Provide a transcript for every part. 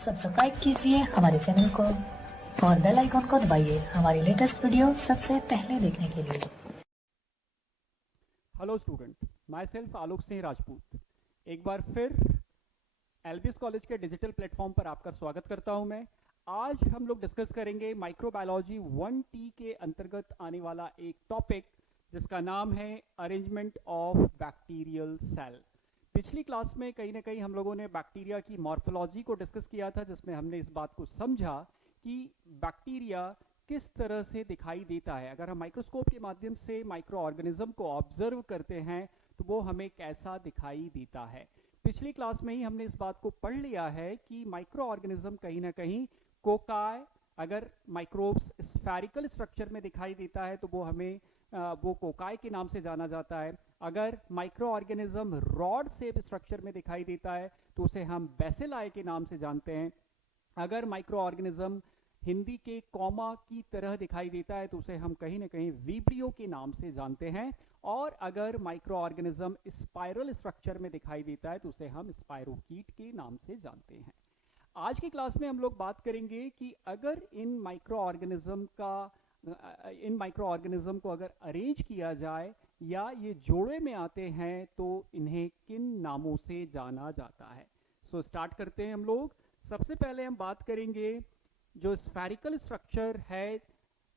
Subscribe कीजिए हमारे channel को और बेल आइकॉन को दबाइए हमारी लेटेस्ट वीडियो सबसे पहले देखने के लिए। Hello student, my self Alok Singh Rajput एक बार फिर एलबीएस कॉलेज के डिजिटल प्लेटफॉर्म पर आपका स्वागत करता हूं मैं। आज हम लोग डिस्कस करेंगे माइक्रोबायोलॉजी 1T के अंतर्गत आने वाला एक टॉपिक जिसका नाम है अरेंजमेंट ऑफ बैक्टीरियल सेल। पिछली क्लास में कहीं ना कहीं हम लोगों ने बैक्टीरिया की मॉर्फोलॉजी को डिस्कस किया था, जिसमें हमने इस बात को समझा कि बैक्टीरिया किस तरह से दिखाई देता है। अगर हम माइक्रोस्कोप के माध्यम से माइक्रो ऑर्गेनिज्म को ऑब्जर्व करते हैं तो वो हमें कैसा दिखाई देता है। पिछली क्लास में ही हमने इस बात को पढ़ लिया है कि माइक्रो ऑर्गेनिज्म कहीं ना कहीं कोकाय, अगर माइक्रोब्स स्फेरिकल स्ट्रक्चर में दिखाई देता है तो वो हमें वो कोकाय के नाम से जाना जाता है। अगर micro organism rod shape structure में दिखाई देता है तो उसे हम बेसिलाई के नाम से जानते हैं। अगर माइक्रो ऑर्गेनिज्म हिंदी के कॉमा की तरह दिखाई देता है तो उसे हम कहीं ना कहीं विब्रियो के नाम से जानते हैं। और अगर माइक्रो ऑर्गेनिज्म स्पाइरल स्ट्रक्चर में दिखाई देता है तो उसे हम स्पाइरोकीट के नाम से जानते हैं। आज की क्लास में हम लोग बात करेंगे कि अगर इन माइक्रो ऑर्गेनिज्म को अगर अरेंज किया जाए या ये जोड़े में आते हैं तो इन्हें किन नामों से जाना जाता है। सो स्टार्ट करते हैं हम लोग। सबसे पहले हम बात करेंगे जो स्फेरिकल स्ट्रक्चर है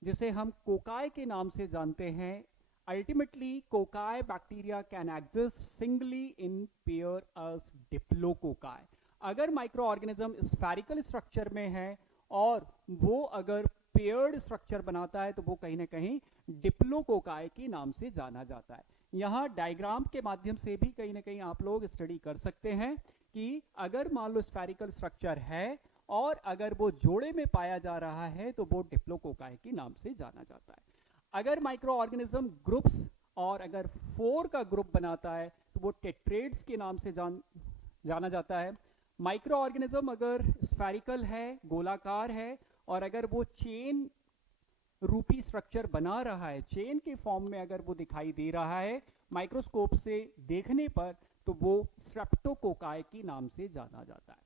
जिसे हम कोकाय के नाम से जानते हैं। Ultimately cocci bacteria can exist singly in pair as diplococci. अगर माइक्रो ऑर्गेनिज्म स्फेरिकल स्ट्रक्चर में है और वो अगर पेयर्ड स्ट्रक्चर बनाता है तो वो कहीं ना कहीं डिप्लोकोकाय के नाम से जाना जाता है। यहाँ डायग्राम के माध्यम से भी कहीं ना कहीं आप लोग स्टडी कर सकते हैं कि अगर मान लो स्फेरिकल स्ट्रक्चर है और अगर वो जोड़े में पाया जा रहा है तो वो डिप्लोकोकाय के नाम से जाना जाता है। अगर माइक्रो ऑर्गेनिज्म ग्रुप्स और अगर 4 का ग्रुप बनाता है तो वो टेट्रेड्स के नाम से जाना जाता है। माइक्रो ऑर्गेनिज्म अगर स्फेरिकल है, गोलाकार है, और अगर वो चेन रूपी स्ट्रक्चर बना रहा है, चेन के फॉर्म में अगर वो दिखाई दे रहा है माइक्रोस्कोप से देखने पर तो वो स्ट्रेप्टोकोकाय के नाम से जाना जाता है।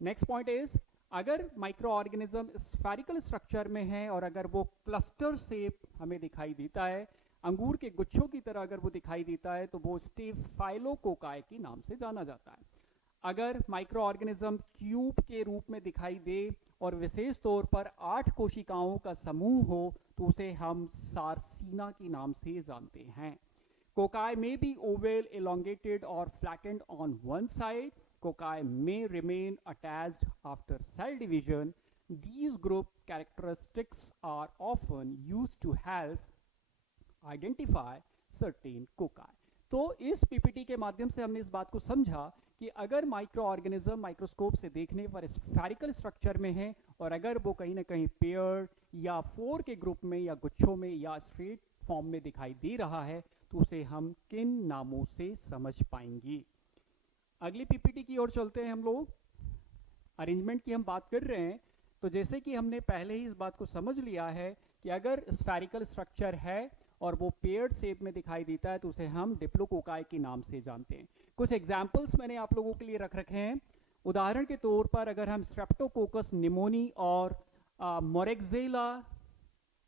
नेक्स्ट पॉइंट इज, अगर माइक्रो ऑर्गेनिज्म स्फेरिकल स्ट्रक्चर में है और अगर वो क्लस्टर शेप हमें दिखाई देता है, अंगूर के गुच्छों की तरह अगर वो दिखाई देता है तो वो स्टेफाइलोकोकाय के नाम से जाना जाता है। अगर माइक्रो ऑर्गेनिज्म क्यूब के रूप में दिखाई दे और विशेष तौर पर 8 कोशिकाओं का समूह हो तो उसे हम सार्सिना के नाम से जानते हैं। कोकाय में be oval, elongated or flattened on one side. Cocci may remain attached after cell division. These group characteristics are often used to help identify certain cocci. तो इस पीपीटी के माध्यम से हमने इस बात को समझा कि अगर माइक्रो ऑर्गेनिज्म माइक्रोस्कोप से देखने पर स्फेरिकल स्ट्रक्चर में है और अगर वो कहीं ना कहीं पेयर या 4 के ग्रुप में या गुच्छों में या स्ट्रेट फॉर्म में दिखाई दे रहा है तो उसे हम किन नामों से समझ पाएंगे। अगली पीपीटी की ओर चलते हैं हम लोग। अरेंजमेंट की हम बात कर रहे हैं तो जैसे कि हमने पहले ही इस बात को समझ लिया है कि अगर स्फेरिकल स्ट्रक्चर है और वो पेयर्ड शेप में दिखाई देता है तो उसे हम डिप्लोकोकाय के नाम से जानते हैं। कुछ एग्जाम्पल्स मैंने आप लोगों के लिए रख रखे हैं। उदाहरण के तौर पर अगर हम स्ट्रेप्टोकोकस निमोनी और मोरेक्सेला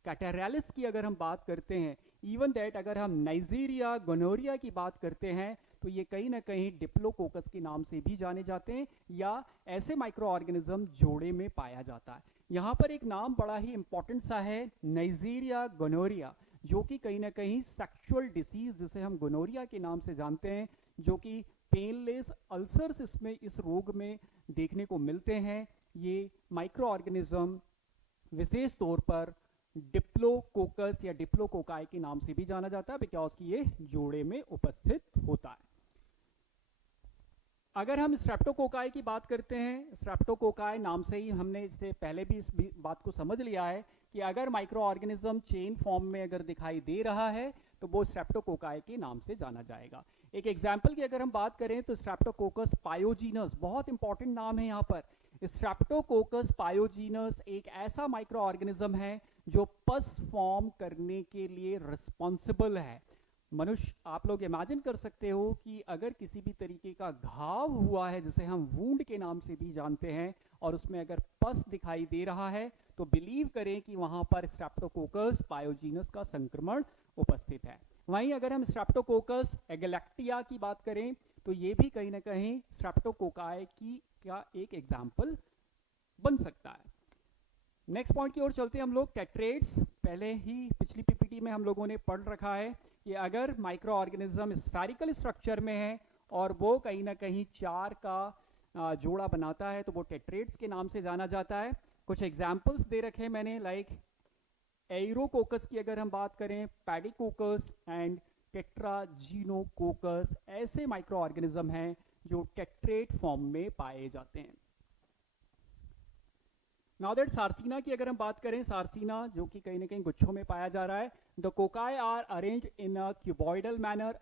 कैटेरालिस की अगर हम बात करते हैं, इवन दैट अगर हम नाइजीरिया गोनोरिया की बात करते हैं तो ये कहीं ना कहीं डिप्लोकोकस के नाम से भी जाने जाते हैं या ऐसे माइक्रो ऑर्गेनिज्म जोड़े में पाया जाता है। यहाँ पर एक नाम बड़ा ही इंपॉर्टेंट सा है, नाइजीरिया गोनोरिया, जो कि कहीं ना कहीं सेक्सुअल डिसीज जिसे हम गोनोरिया के नाम से जानते हैं, जो कि पेनलेस अल्सर्स इसमें इस रोग में देखने को मिलते हैं। ये माइक्रो ऑर्गेनिज्म विशेष तौर पर डिप्लोकोकस या डिप्लोकोकाय के नाम से भी जाना जाता है बिकॉज कि ये जोड़े में उपस्थित होता है। अगर हम स्ट्रेप्टोकोकाय की बात करते हैं, स्ट्रेप्टोकोकाय नाम से ही हमने इससे पहले भी इस बात को समझ लिया है कि अगर माइक्रो ऑर्गेनिज्म चेन फॉर्म में अगर दिखाई दे रहा है तो वो स्ट्रेप्टोकोकाय के नाम से जाना जाएगा। एक एग्जाम्पल की अगर हम बात करें तो स्ट्रेप्टोकोकस पायोजीनस, बहुत इंपॉर्टेंट नाम है यहाँ पर। स्ट्रेप्टोकोकस पायोजीनस एक ऐसा माइक्रो ऑर्गेनिज्म है जो पस फॉर्म करने के लिए रिस्पॉन्सिबल है। मनुष्य, आप लोग इमेजिन कर सकते हो कि अगर किसी भी तरीके का घाव हुआ है, जिसे हम वूंड के नाम से भी जानते हैं, और उसमें अगर पस दिखाई दे रहा है, तो बिलीव करें कि वहाँ पर स्ट्रेप्टोकोकस पायोजीनस का संक्रमण उपस्थित है। वहीं अगर हम स्ट्रेप्टोकोकस एगलैक्टिया की बात करें, तो ये भी कहीं ना कहीं स्ट्रेप्टोकोकाई की का एक एग्जाम्पल बन सकता है। नेक्स्ट पॉइंट की ओर चलते हैं हम लोग। टेट्रेट्स, पहले ही पिछली पीपीटी में हम लोगों ने पढ़ रखा है कि अगर माइक्रो ऑर्गेनिज्म स्फेरिकल स्ट्रक्चर में है और वो कहीं ना कहीं 4 का जोड़ा बनाता है, तो वो टेट्रेट्स के नाम से जाना जाता है। कुछ एग्जाम्पल्स दे रखे हैं मैंने, लाइक एरोकोकस की अगर हम बात करें, पैडिकोकस एंड टेट्राजीनोकोकस, ऐसे माइक्रो ऑर्गेनिज्म हैं जो टेट्रेट फॉर्म में पाए जाते हैं। नाउ दैट सार्सिना की अगर हम बात करें, सार्सिना जो कि कहीं ना कहीं गुच्छों में पाया जा रहा है। The cocci are arranged in a cuboidal manner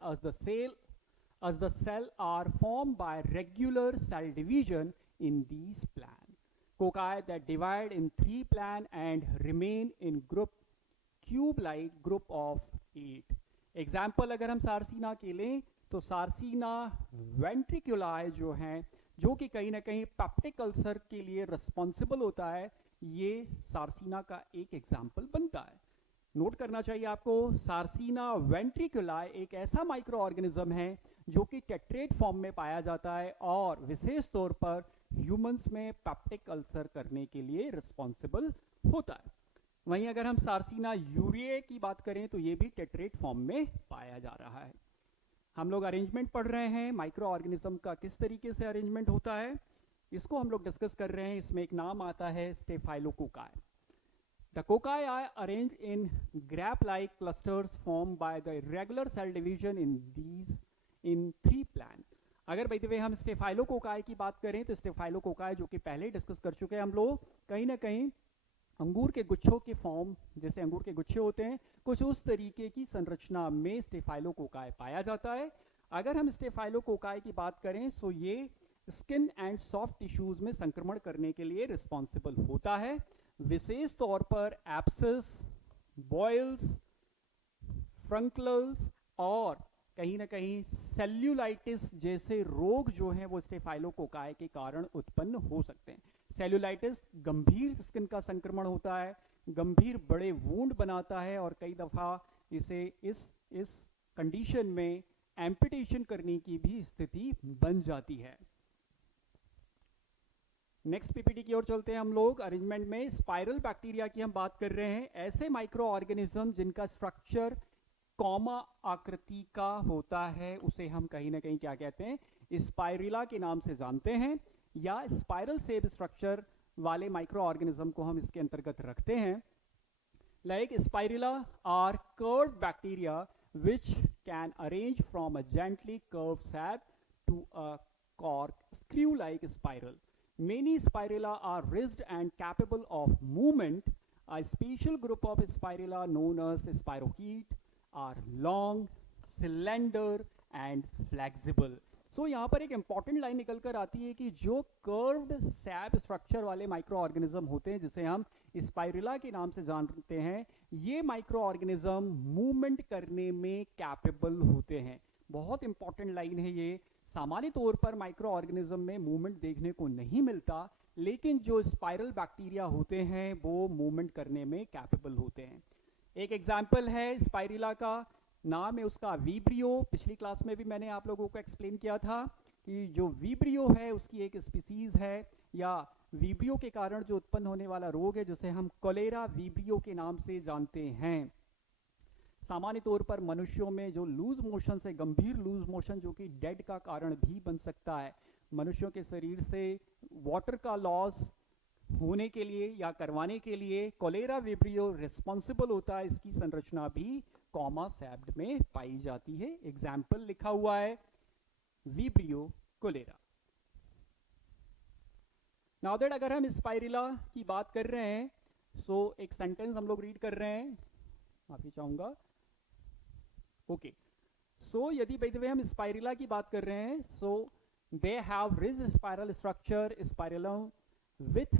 as the cell are formed by regular cell division in these plan. Cocci that divide in 3 plan and remain in group cube-like group of 8. Example अगर हम सार्सिना के लें, तो सार्सिना वेंट्रिकुलाई जो हैं, जो कि कहीं ना कहीं पेप्टिक अल्सर के लिए रिस्पॉन्सिबल होता है, ये सार्सिना का एक एग्जाम्पल बनता है। नोट करना चाहिए आपको, सार्सिना वेंट्रिकुलाई एक ऐसा माइक्रो ऑर्गेनिज्म है जो कि टेट्रेट फॉर्म में पाया जाता है और विशेष तौर पर ह्यूमंस में पेप्टिक अल्सर करने के लिए रिस्पॉन्सिबल होता है। वहीं अगर हम सार्सिना यूरिए की बात करें, तो ये भी टेट्रेट फॉर्म में पाया जा रहा है। हम लोग अरेंजमेंट पढ़ रहे हैं, माइक्रो ऑर्गेनिज्म का किस तरीके से अरेंजमेंट होता है, इसको हम लोग डिस्कस कर रहे हैं। इसमें एक नाम आता है staphylococci. The cocci are arranged in grape-like clusters formed by the irregular cell division in 3 plan. अगर बाय द वे हम स्टेफाइलोकोकाई की बात करें, तो स्टेफाइलोकोकाई जो कि पहले डिस्कस कर चुके हैं हम लोग, कहीं ना कहीं अंगूर के गुच्छों के फॉर्म, जैसे अंगूर के गुच्छे होते हैं, कुछ उस तरीके की संरचना में स्टेफाइलोकोकाई पाया जाता है। अगर हम स्टेफाइलोकोकाई की बात करें, तो ये स्किन एंड सॉफ्ट टिश्यूज में संक्रमण करने के लिए रिस्पॉन्सिबल होता है। विशेष तौर पर एब्सेस, बॉयल्स, फ्रंकल्स और कहीं ना कहीं सेल्यूलाइटिस जैसे रोग जो हैं वो स्टेफाइलोकोकाई के कारण उत्पन्न हो सकते हैं। सेल्यूलाइटिस गंभीर स्किन का संक्रमण होता है, गंभीर बड़े वूंड बनाता है और कई दफ़ा इसे इस कंडीशन में एम्पुटेशन करने की भी स्थिति बन जाती है। नेक्स्ट पीपीटी की ओर चलते हैं हम लोग। अरेंजमेंट में स्पाइरल बैक्टीरिया की हम बात कर रहे हैं, ऐसे माइक्रो ऑर्गेनिज्म जिनका स्ट्रक्चर कॉमा आकृति का होता है, उसे हम कहीं ना कहीं क्या कहते हैं, स्पाइरिला के नाम से जानते हैं, या स्पाइरल शेप स्ट्रक्चर वाले माइक्रो ऑर्गेनिज्म को हम इसके अंतर्गत रखते हैं। Like spirilla are curved bacteria which can arrange from a gently curved shape to a corkscrew like spiral. Many spirilla are rigid and capable of movement. A special group of spirilla known as spirochete are long, slender and flexible. So यहाँ पर एक important line निकल कर आती है कि जो curved sap structure वाले माइक्रो ऑर्गेनिज्म होते हैं, जिसे हम स्पाइरिला के नाम से जानते हैं, ये माइक्रो ऑर्गेनिज्म मूवमेंट करने में कैपेबल होते हैं। बहुत इंपॉर्टेंट लाइन है ये। सामान्य तौर पर माइक्रो ऑर्गेनिज्म में मूवमेंट देखने को नहीं मिलता, लेकिन जो स्पाइरल बैक्टीरिया होते हैं वो मूवमेंट करने में कैपेबल होते हैं। एक एग्जाम्पल है स्पाइरिला का, नाम है उसका वीब्रियो। पिछली क्लास में भी मैंने आप लोगों को एक्सप्लेन किया था कि जो वीब्रियो है उसकी एक स्पीसीज है, या वीब्रियो के कारण जो उत्पन्न होने वाला रोग है, जिसे हम कोलेरा वीब्रियो के नाम से जानते हैं। सामान्य तौर पर मनुष्यों में जो लूज मोशन से, गंभीर लूज मोशन जो कि डेड का कारण भी बन सकता है, मनुष्यों के शरीर से वाटर का लॉस होने के लिए या करवाने के लिए कोलेरा वीब्रियो रिस्पॉन्सिबल होता है। इसकी संरचना भी कॉमा सैप्ड में पाई जाती है। एग्जाम्पल लिखा हुआ है वीब्रियो कोलेरा। नाउ दैट अगर हम स्पाइरिला की बात कर रहे हैं, सो एक सेंटेंस हम लोग रीड कर रहे हैं, माफी चाहूंगा। ओके, सो यदि बाय द वे हम स्पाइरिला की बात कर रहे हैं, so they have rigid spiral structure, spirillum with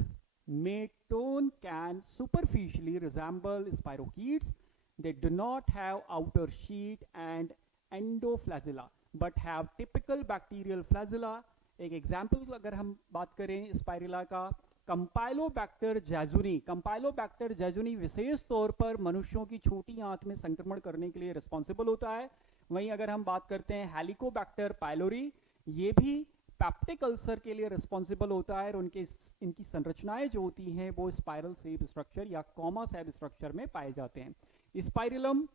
मेटोन can superficially resemble spirochetes. They do not have outer sheet and endoflagella but have typical bacterial flagella. एक एग्जाम्पल अगर हम बात करें स्पाइरुला का, कंपाइलोबैक्टर जैजुनी। कंपाइलोबैक्टर जैजुनी विशेष तौर पर मनुष्यों की छोटी आंत में संक्रमण करने के लिए रिस्पॉन्सिबल होता है। वहीं अगर हम बात करते हैं हेलिकोबैक्टर पाइलोरी, ये भी पैप्टिक अल्सर के लिए रिस्पॉन्सिबल होता है, और इनकी संरचनाएं जो होती हैं वो स्पाइरल शेप स्ट्रक्चर या कॉमा शेप स्ट्रक्चर में पाए जाते हैं। स्पाइरलम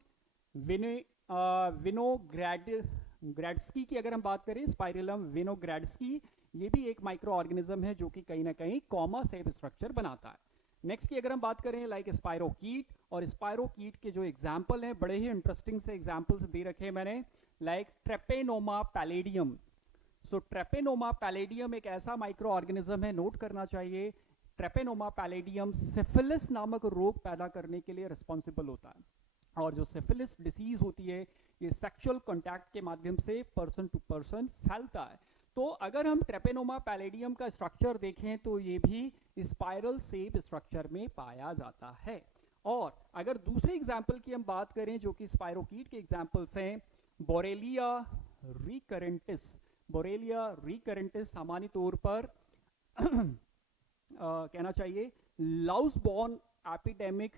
विनोग्रेड्स्की की अगर हम बात करें, स्पाइरलम विनोग्रेड्स्की, ये भी एक माइक्रो ऑर्गेनिज्म है जो कि कहीं ना कहीं कॉमा शेप स्ट्रक्चर बनाता है। नेक्स्ट की अगर हम बात करें लाइक स्पाइरोकीट, और स्पाइरोकीट के जो एग्जाम्पल हैं बड़े ही इंटरेस्टिंग से एग्जाम्पल्स दे रखे हैं मैंने, लाइक ट्रेपेनोमा पैलेडियम। सो ट्रेपेनोमा पैलेडियम एक ऐसा माइक्रो ऑर्गेनिज्म है, नोट करना चाहिए, ट्रेपेनोमा पैलेडियम सिफिलिस नामक रोग पैदा करने के लिए रिस्पॉन्सिबल होता है। और जो सिफिलिस डिसीज होती है ये सेक्सुअल कॉन्टैक्ट के माध्यम से पर्सन टू पर्सन फैलता है। तो अगर हम ट्रेपेनोमा पैलेडियम का स्ट्रक्चर देखें तो ये भी स्पाइरल शेप स्ट्रक्चर में पाया जाता है। और अगर दूसरे एग्जाम्पल की हम बात करें जो कि स्पाइरोकीट के एग्जाम्पल्स हैं, बोरेलिया रिकरेंटिस। बोरेलिया रिकरेंटिस सामान्य तौर पर कहना चाहिए Laue's born epidemic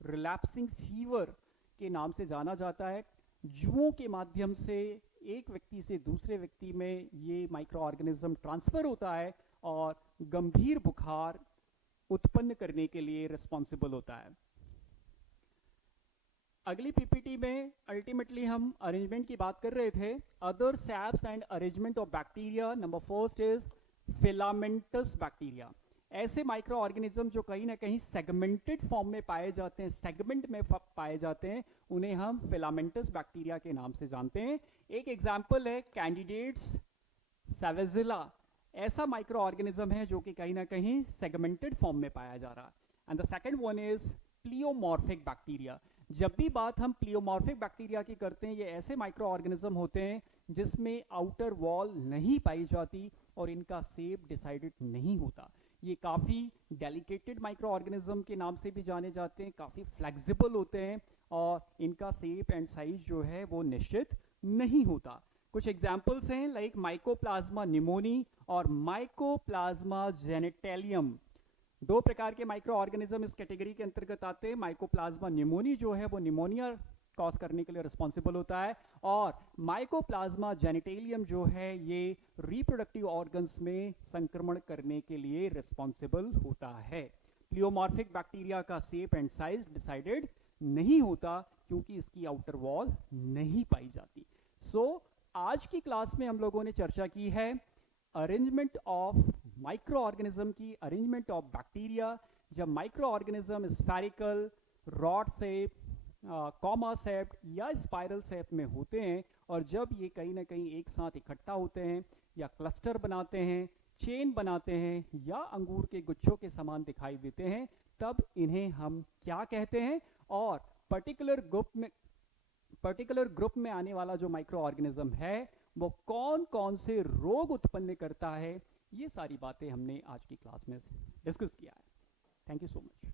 relapsing fever के नाम से जाना जाता है। जुओं के माध्यम से एक व्यक्ति से दूसरे व्यक्ति में ये माइक्रो ऑर्गेनिज्म ट्रांसफर होता है और गंभीर बुखार उत्पन्न करने के लिए रिस्पॉन्सिबल होता है। अगली पीपीटी में अल्टीमेटली हम अरेंजमेंट की बात कर रहे थे। Other shapes and arrangement of bacteria, number first is filamentous bacteria. ऐसे माइक्रो ऑर्गेनिज्म जो कहीं ना कहीं सेगमेंटेड फॉर्म में पाए जाते हैं, सेगमेंट में पाए जाते हैं, उन्हें हम फिलामेंटस बैक्टीरिया के नाम से जानते हैं। एक एग्जाम्पल है कैंडिडेट्स सैवेजिला। ऐसा माइक्रो ऑर्गेनिज्म है जो कि कहीं ना कहीं सेगमेंटेड फॉर्म में पाया जा रहा है। And the second one is pleomorphic bacteria. जब भी बात हम प्लियोमॉर्फिक बैक्टीरिया की करते हैं, ये ऐसे माइक्रो ऑर्गेनिज्म होते हैं जिसमें आउटर वॉल नहीं पाई जाती और इनका शेप डिसाइडेड नहीं होता। ये काफ़ी डेलिकेटेड माइक्रो ऑर्गेनिज्म के नाम से भी जाने जाते हैं, काफ़ी फ्लेक्सिबल होते हैं और इनका शेप एंड साइज जो है वो निश्चित नहीं होता। कुछ एग्जाम्पल्स हैं लाइक माइकोप्लाज्मा निमोनी और माइकोप्लाज्मा जेनेटेलियम। दो प्रकार के माइक्रो ऑर्गेनिज्म इस कैटेगरी के अंतर्गत आते हैं। माइकोप्लाज्मा निमोनी जो है वो निमोनिया कॉज करने के लिए रिस्पॉन्सिबल होता है, और माइकोप्लाज्मा जेनेटेलियम जो है ये रिप्रोडक्टिव ऑर्गन्स में संक्रमण करने के लिए रिस्पॉन्सिबल होता है। प्लियोमॉर्फिक बैक्टीरिया का शेप एंड साइज डिसाइडेड नहीं होता क्योंकि इसकी आउटर वॉल नहीं पाई जाती। सो आज की क्लास में हम लोगों ने चर्चा की है अरेंजमेंट ऑफ माइक्रो ऑर्गेनिज्म की, अरेंजमेंट ऑफ बैक्टीरिया। जब micro organism spherical, rod shape, comma shape या स्पाइरल शेप में होते हैं, और जब ये कहीं ना कहीं एक साथ इकट्ठा होते हैं या क्लस्टर बनाते हैं, चेन बनाते हैं या अंगूर के गुच्छों के समान दिखाई देते हैं, तब इन्हें हम क्या कहते हैं, और पर्टिकुलर ग्रुप में आने वाला जो माइक्रो ऑर्गेनिज्म है वो कौन कौन से रोग उत्पन्न करता है, ये सारी बातें हमने आज की क्लास में डिस्कस किया है। Thank you so much.